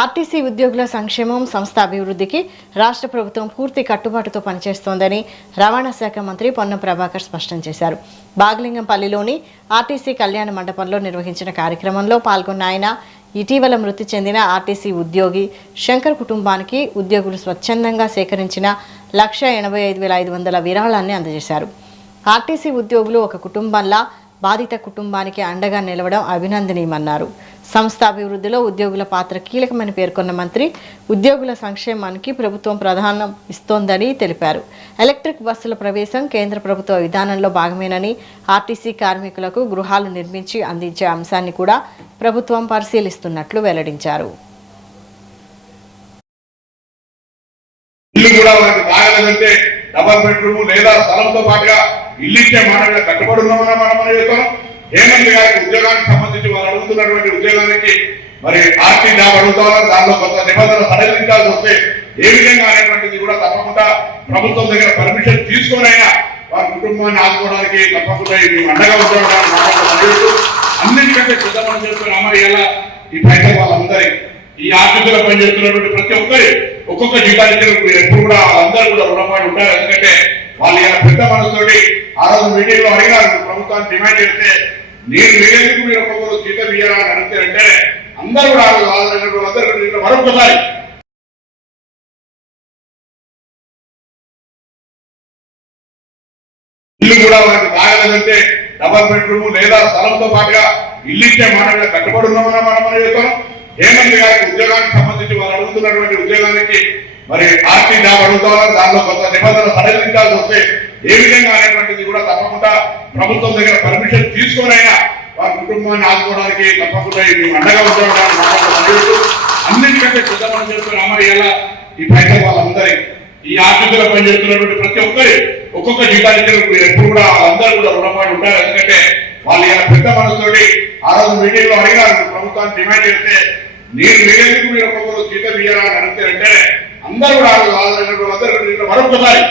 RTC ఉద్యోగుల సంక్షేమం సంస్థ అభివృద్ధికి రాష్ట్ర ప్రభుత్వం పూర్తి కట్టుబాటుతో పనిచేస్తోందని రవాణా శాఖ మంత్రి పొన్నం ప్రభాకర్ స్పష్టం చేశారు. బాగలింగంపల్లిలోని ఆర్టీసీ కళ్యాణ మండపంలో నిర్వహించిన కార్యక్రమంలో పాల్గొన్న ఆయన ఇటీవల మృతి చెందిన ఆర్టీసీ ఉద్యోగి శంకర్ కుటుంబానికి ఉద్యోగులు స్వచ్ఛందంగా సేకరించిన 1,85,500 విరాళాన్ని అందజేశారు. ఆర్టీసీ ఉద్యోగులు ఒక కుటుంబంలా బాధిత కుటుంబానికి అండగా నిలవడం అభినందనీయమన్నారు. సంస్థ అభివృద్ధిలో ఉద్యోగుల పాత్ర కీలకమని పేర్కొన్న మంత్రి ఉద్యోగుల సంక్షేమానికి ప్రభుత్వం ప్రాధాన్యం ఇస్తోందని తెలిపారు. ఎలక్ట్రిక్ బస్సుల ప్రవేశం కేంద్ర ప్రభుత్వ విధానంలో భాగమేనని, ఆర్టీసీ కార్మికులకు గృహాలు నిర్మించి అందించే అంశాన్ని కూడా ప్రభుత్వం పరిశీలిస్తున్నట్లు వెల్లడించారు. డబల్ బెడ్రూమ్ లేదా స్థలంతో పాటుగా ఇల్లు ఇచ్చే మాట కట్టుబడి ఉన్నామని మనం చెప్తాం. హేమంత్ గారికి ఉద్యోగానికి సంబంధించి వారు అడుగుతున్నటువంటి ఉద్యోగానికి మరి ఆర్టీ జాబ్ అడుగుతారు. దానిలో కొంత నిబంధనలు సడలించాల్సి వస్తే ఏ విధంగా అనేటువంటిది కూడా తప్పకుండా ప్రభుత్వం దగ్గర పర్మిషన్ తీసుకునైనా వారి కుటుంబాన్ని ఆదుకోవడానికి తప్పకుండా మేము అండగా ఉండడానికి అన్నిటికంటే పెద్ద పని చేస్తున్నామా ఇలా ఈ పైసలు వాళ్ళందరి ఈ ఆర్టీసీలో పనిచేస్తున్నటువంటి ప్రతి ఒక్కరి ఒక్కొక్క జీతానికి ఎప్పుడు కూడా అందరూ కూడా రుణపడి ఉంటారు. ఎందుకంటే వాళ్ళు ఇలా పెద్ద మనసుతోటి ఆ రోజు మీటింగ్ లో అడిగారు, ప్రభుత్వాన్ని డిమాండ్ చేస్తే మీరు మీరెందుకు మీరు ఒక్కొక్కరు జీతం ఇయ్యారా అని అడుగుతారంటే అందరూ కూడా అందరూ మరొకసారి ఇల్లు కూడా మనకు బాగలేదంటే డబల్ బెడ్రూమ్ లేదా స్థలంతో పాటుగా ఇల్లు ఇచ్చే మాట కట్టుబడి ఉన్నామని మనం చెప్తాం. హేమంత్ గారికి ఉద్యోగానికి సంబంధించి వారు అడుగుతున్నటువంటి ఉద్యోగానికి మరి ఆర్టీ జాబ్ అడుగుతారు. దానిలో కొంత నిబంధనలు సడలించాల్సి వస్తే ఏ విధంగా అనేటువంటిది కూడా తప్పకుండా ప్రభుత్వం దగ్గర పర్మిషన్ తీసుకునైనా వారి కుటుంబాన్ని ఆదుకోవడానికి తప్పకుండా మేము అండగా ఉండడానికి అన్నిటికంటే పెద్ద పని చేస్తున్నామా ఇలా ఈ పైసలు వాళ్ళందరి ఈ ఆర్టీసీలో పనిచేస్తున్నటువంటి ప్రతి ఒక్కరి ఒక్కొక్క జీతానికి ఎప్పుడు కూడా అందరూ కూడా రుణపడి ఉంటారు. ఎందుకంటే వాళ్ళు ఇలా పెద్ద మనసుతోటి ఆ రోజు మీటింగ్ లో అడిగారు, ప్రభుత్వాన్ని డిమాండ్ చేస్తే మీరెందుకు మీరు ఒక్కొక్కరు జీతం ఇయ్యారా అని అడుగుతారంటే అందరూ కూడా అందరూ మరొకసారి